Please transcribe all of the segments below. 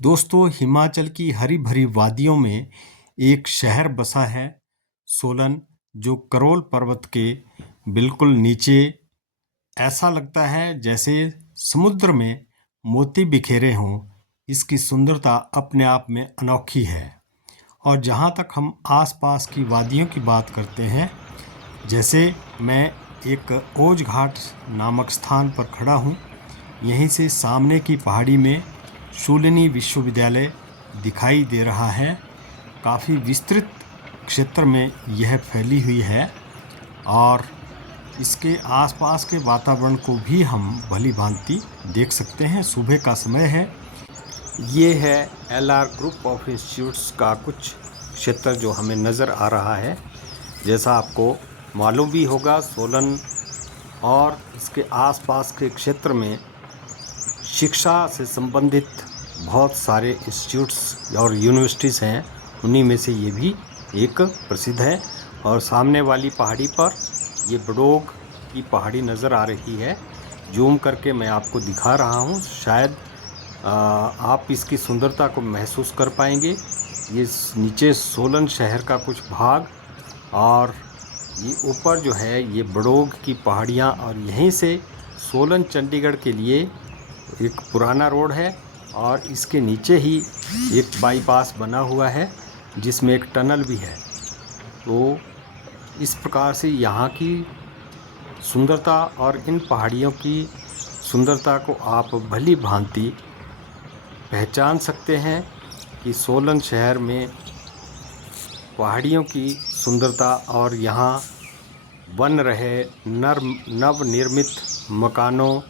दोस्तों, हिमाचल की हरी भरी वादियों में एक शहर बसा है, सोलन, जो करोल पर्वत के बिल्कुल नीचे। ऐसा लगता है जैसे समुद्र में मोती बिखेरे हों। इसकी सुंदरता अपने आप में अनोखी है। और जहाँ तक हम आसपास की वादियों की बात करते हैं, जैसे मैं एक ओज घाट नामक स्थान पर खड़ा हूँ। यहीं से सामने की पहाड़ी में शूलिनी विश्वविद्यालय दिखाई दे रहा है। काफ़ी विस्तृत क्षेत्र में यह फैली हुई है और इसके आसपास के वातावरण को भी हम भली भांति देख सकते हैं। सुबह का समय है। ये है एलआर ग्रुप ऑफ इंस्टीट्यूट्स का कुछ क्षेत्र जो हमें नज़र आ रहा है। जैसा आपको मालूम भी होगा, सोलन और इसके आसपास के क्षेत्र में शिक्षा से संबंधित बहुत सारे इंस्टीट्यूट्स और यूनिवर्सिटीज़ हैं। उन्हीं में से ये भी एक प्रसिद्ध है। और सामने वाली पहाड़ी पर ये बडोग की पहाड़ी नज़र आ रही है। जूम करके मैं आपको दिखा रहा हूँ, शायद आप इसकी सुंदरता को महसूस कर पाएंगे। ये नीचे सोलन शहर का कुछ भाग और ये ऊपर जो है ये बडोग की पहाड़ियाँ। और यहीं से सोलन चंडीगढ़ के लिए एक पुराना रोड है और इसके नीचे ही एक बाईपास बना हुआ है जिसमें एक टनल भी है। तो इस प्रकार से यहाँ की सुंदरता और इन पहाड़ियों की सुंदरता को आप भली भांति पहचान सकते हैं कि सोलन शहर में पहाड़ियों की सुंदरता और यहाँ बन रहे नवनिर्मित मकानों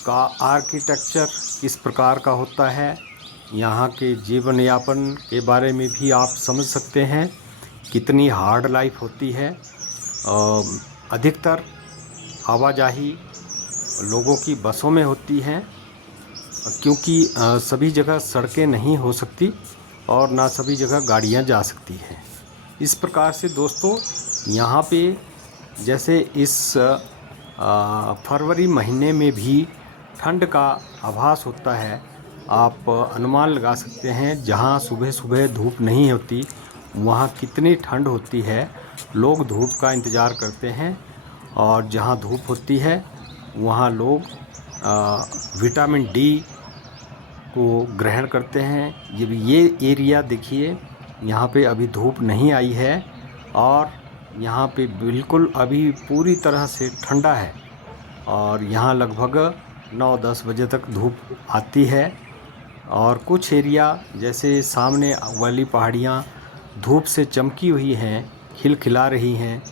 का आर्किटेक्चर किस प्रकार का होता है, यहाँ के जीवन यापन के बारे में भी आप समझ सकते हैं कितनी हार्ड लाइफ होती है। अधिकतर आवाजाही लोगों की बसों में होती हैं, क्योंकि सभी जगह सड़कें नहीं हो सकती और ना सभी जगह गाड़ियां जा सकती हैं। इस प्रकार से दोस्तों, यहाँ पे जैसे इस फरवरी महीने में भी ठंड का आभास होता है। आप अनुमान लगा सकते हैं, जहाँ सुबह सुबह धूप नहीं होती वहाँ कितनी ठंड होती है। लोग धूप का इंतज़ार करते हैं और जहाँ धूप होती है वहाँ लोग विटामिन डी को ग्रहण करते हैं। ये एरिया देखिए, यहाँ पे अभी धूप नहीं आई है और यहाँ पे बिल्कुल अभी पूरी तरह से ठंडा है। और यहाँ लगभग 9-10 बजे तक धूप आती है। और कुछ एरिया जैसे सामने वाली पहाड़ियाँ धूप से चमकी हुई हैं, खिलखिला रही हैं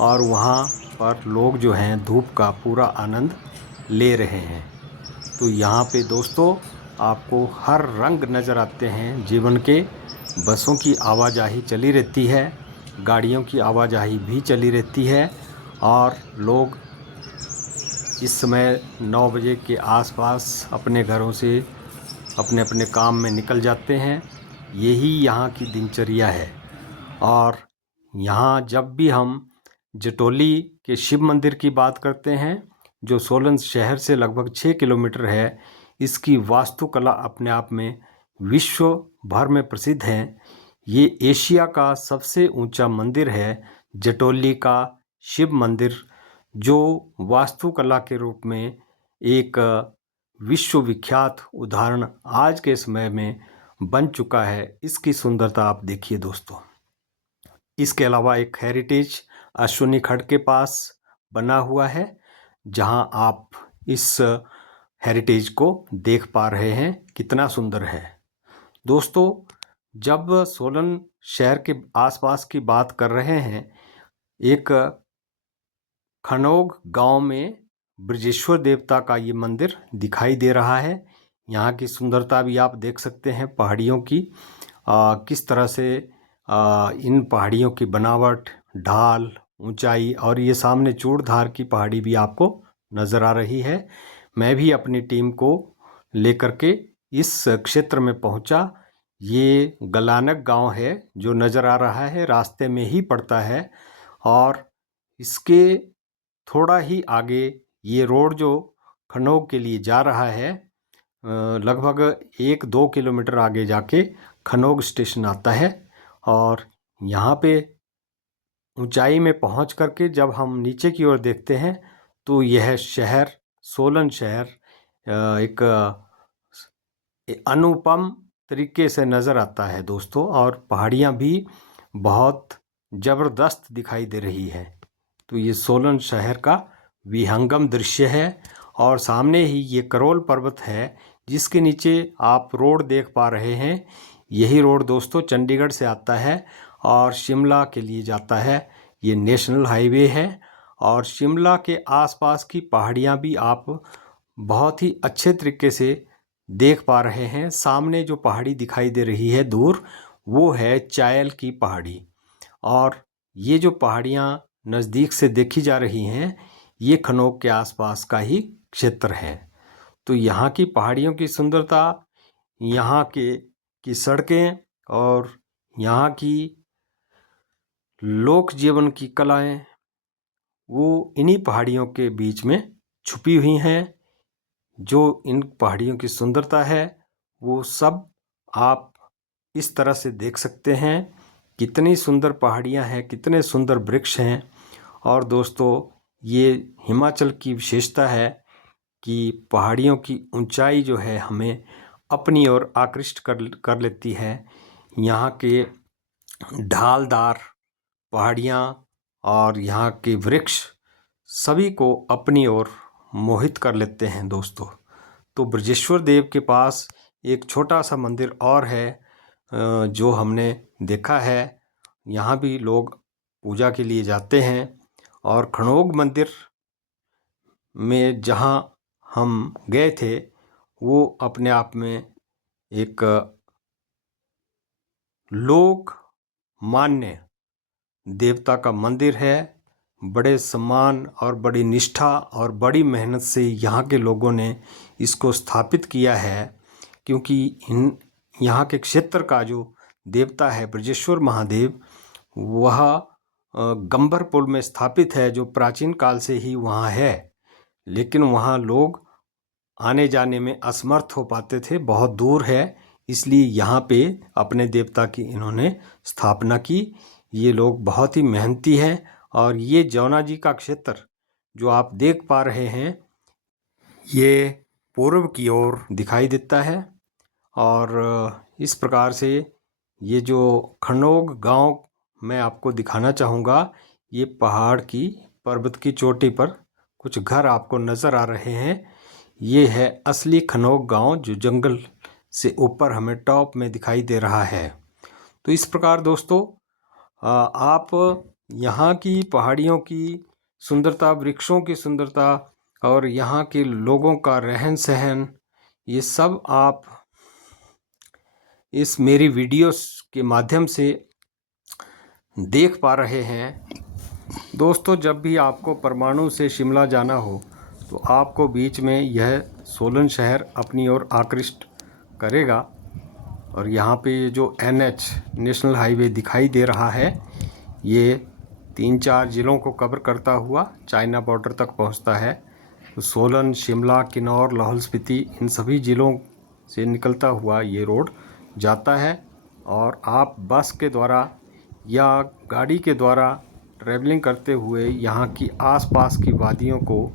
और वहाँ पर लोग जो हैं धूप का पूरा आनंद ले रहे हैं। तो यहाँ पे दोस्तों आपको हर रंग नज़र आते हैं जीवन के। बसों की आवाजाही चली रहती है, गाड़ियों की आवाजाही भी चली रहती है और लोग इस समय 9 बजे के आसपास अपने घरों से अपने अपने काम में निकल जाते हैं। यही यहाँ की दिनचर्या है। और यहाँ जब भी हम जटोली के शिव मंदिर की बात करते हैं, जो सोलन शहर से लगभग 6 किलोमीटर है, इसकी वास्तुकला अपने आप में विश्व भर में प्रसिद्ध है। ये एशिया का सबसे ऊंचा मंदिर है, जटोली का शिव मंदिर, जो वास्तुकला के रूप में एक विश्वविख्यात उदाहरण आज के समय में बन चुका है। इसकी सुंदरता आप देखिए दोस्तों। इसके अलावा एक हेरिटेज अश्वनी खड्ड के पास बना हुआ है, जहां आप इस हेरिटेज को देख पा रहे हैं। कितना सुंदर है दोस्तों। जब सोलन शहर के आसपास की बात कर रहे हैं, एक खनोग गांव में ब्रजेश्वर देवता का ये मंदिर दिखाई दे रहा है। यहाँ की सुंदरता भी आप देख सकते हैं, पहाड़ियों की किस तरह से इन पहाड़ियों की बनावट, ढाल, ऊंचाई। और ये सामने चूड़धार की पहाड़ी भी आपको नज़र आ रही है। मैं भी अपनी टीम को लेकर के इस क्षेत्र में पहुंचा। ये गलानक गांव है जो नज़र आ रहा है, रास्ते में ही पड़ता है। और इसके थोड़ा ही आगे ये रोड जो खनोग के लिए जा रहा है, लगभग 1-2 किलोमीटर आगे जाके खनोग स्टेशन आता है। और यहाँ पे ऊंचाई में पहुँच करके जब हम नीचे की ओर देखते हैं तो यह शहर, सोलन शहर, एक अनुपम तरीके से नज़र आता है दोस्तों। और पहाड़ियाँ भी बहुत ज़बरदस्त दिखाई दे रही है। तो ये सोलन शहर का विहंगम दृश्य है। और सामने ही ये करोल पर्वत है जिसके नीचे आप रोड देख पा रहे हैं। यही रोड दोस्तों चंडीगढ़ से आता है और शिमला के लिए जाता है। ये नेशनल हाईवे है और शिमला के आसपास की पहाड़ियाँ भी आप बहुत ही अच्छे तरीके से देख पा रहे हैं। सामने जो पहाड़ी दिखाई दे रही है दूर, वो है चायल की पहाड़ी। और ये जो पहाड़ियाँ नज़दीक से देखी जा रही हैं, ये खनोग के आसपास का ही क्षेत्र है। तो यहाँ की पहाड़ियों की सुंदरता, यहाँ की सड़कें और यहाँ की लोक जीवन की कलाएं, वो इन्हीं पहाड़ियों के बीच में छुपी हुई हैं। जो इन पहाड़ियों की सुंदरता है वो सब आप इस तरह से देख सकते हैं। कितनी सुंदर पहाड़ियाँ हैं, कितने सुंदर वृक्ष हैं। और दोस्तों ये हिमाचल की विशेषता है कि पहाड़ियों की ऊंचाई जो है हमें अपनी ओर आकृष्ट कर लेती है। यहाँ के ढालदार पहाड़ियाँ और यहाँ के वृक्ष सभी को अपनी ओर मोहित कर लेते हैं दोस्तों। तो ब्रजेश्वर देव के पास एक छोटा सा मंदिर और है जो हमने देखा है। यहाँ भी लोग पूजा के लिए जाते हैं। और खड़ोग मंदिर में जहाँ हम गए थे वो अपने आप में एक लोक मान्य देवता का मंदिर है। बड़े सम्मान और बड़ी निष्ठा और बड़ी मेहनत से यहाँ के लोगों ने इसको स्थापित किया है। क्योंकि यहाँ के क्षेत्र का जो देवता है ब्रजेश्वर महादेव, वह गंभरपुर में स्थापित है, जो प्राचीन काल से ही वहाँ है। लेकिन वहाँ लोग आने जाने में असमर्थ हो पाते थे, बहुत दूर है, इसलिए यहाँ पे अपने देवता की इन्होंने स्थापना की। ये लोग बहुत ही मेहनती हैं। और ये जौना जी का क्षेत्र जो आप देख पा रहे हैं, ये पूर्व की ओर दिखाई देता है। और इस प्रकार से ये जो खनोग गांव मैं आपको दिखाना चाहूँगा, ये पहाड़ की पर्वत की चोटी पर कुछ घर आपको नज़र आ रहे हैं। ये है असली खनोग गांव जो जंगल से ऊपर हमें टॉप में दिखाई दे रहा है। तो इस प्रकार दोस्तों आप यहाँ की पहाड़ियों की सुंदरता, वृक्षों की सुंदरता और यहाँ के लोगों का रहन सहन, ये सब आप इस मेरी वीडियोस के माध्यम से देख पा रहे हैं। दोस्तों जब भी आपको परमाणु से शिमला जाना हो तो आपको बीच में यह सोलन शहर अपनी ओर आकृष्ट करेगा। और यहाँ पे जो NH नेशनल हाईवे दिखाई दे रहा है, ये 3-4 ज़िलों को कवर करता हुआ चाइना बॉर्डर तक पहुँचता है। तो सोलन, शिमला, किन्नौर, लाहौल स्पीति, इन सभी ज़िलों से निकलता हुआ ये रोड जाता है। और आप बस के द्वारा या गाड़ी के द्वारा ट्रैवलिंग करते हुए यहाँ की आसपास की वादियों को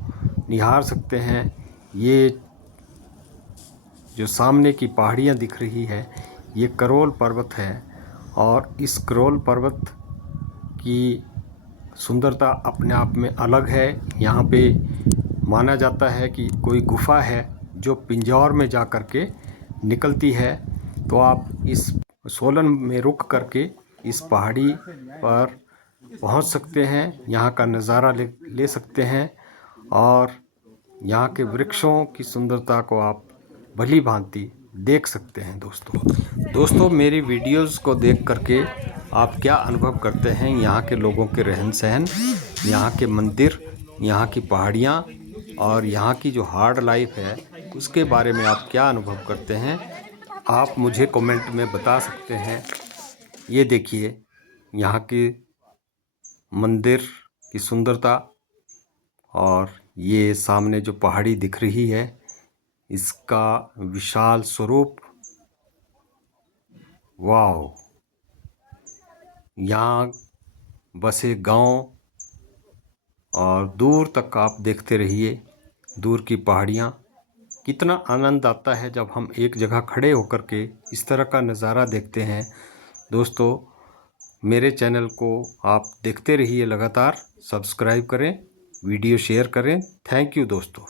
निहार सकते हैं। ये जो सामने की पहाड़ियाँ दिख रही है, ये करोल पर्वत है। और इस करोल पर्वत की सुंदरता अपने आप में अलग है। यहाँ पे माना जाता है कि कोई गुफा है जो पिंजौर में जा कर के निकलती है। तो आप इस सोलन में रुक करके इस पहाड़ी पर पहुंच सकते हैं, यहाँ का नज़ारा ले सकते हैं। और यहाँ के वृक्षों की सुंदरता को आप भली भांति देख सकते हैं दोस्तों मेरी वीडियोस को देख करके आप क्या अनुभव करते हैं? यहाँ के लोगों के रहन सहन, यहाँ के मंदिर, यहाँ की पहाड़ियाँ और यहाँ की जो हार्ड लाइफ है, उसके बारे में आप क्या अनुभव करते हैं? आप मुझे कमेंट में बता सकते हैं। ये देखिए यहाँ के मंदिर की सुंदरता और ये सामने जो पहाड़ी दिख रही है, इसका विशाल स्वरूप, वाव। यहाँ बसे गांव और दूर तक आप देखते रहिए दूर की पहाड़ियाँ। कितना आनंद आता है जब हम एक जगह खड़े होकर के इस तरह का नज़ारा देखते हैं। दोस्तों, मेरे चैनल को आप देखते रहिए लगातार, सब्सक्राइब करें, वीडियो शेयर करें। थैंक यू दोस्तों।